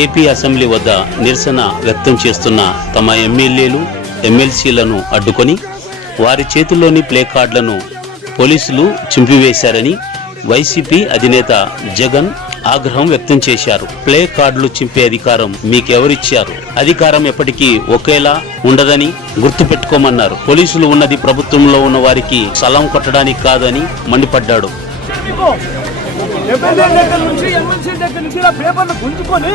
AP assembly వద్ద నిరసన వ్యక్తం చేస్తున్న తమ ఎమ్మెల్యేలు ఎమ్మెల్సీలను అడ్డుకొని వారి చేతుల్లోని ప్లేకార్డులను పోలీసులు చింపివేశారని వైసీపీ అధినేత జగన్ ఆగ్రహం వ్యక్తం చేశారు. ప్లే కార్డులు చింపే అధికారం మీకెవరిచ్చారు? అధికారం ఎప్పటికీ ఒకేలా ఉండదని గుర్తుపెట్టుకోమన్నారు. పోలీసులు ఉన్నది ప్రభుత్వంలో ఉన్న వారికి సలం కొట్టడానికి కాదని మండిపడ్డాడు. ఎమ్మెల్యే దగ్గర నుంచి ఎమ్మెల్సీ దగ్గర నుంచి పేపర్లు గుంజుకొని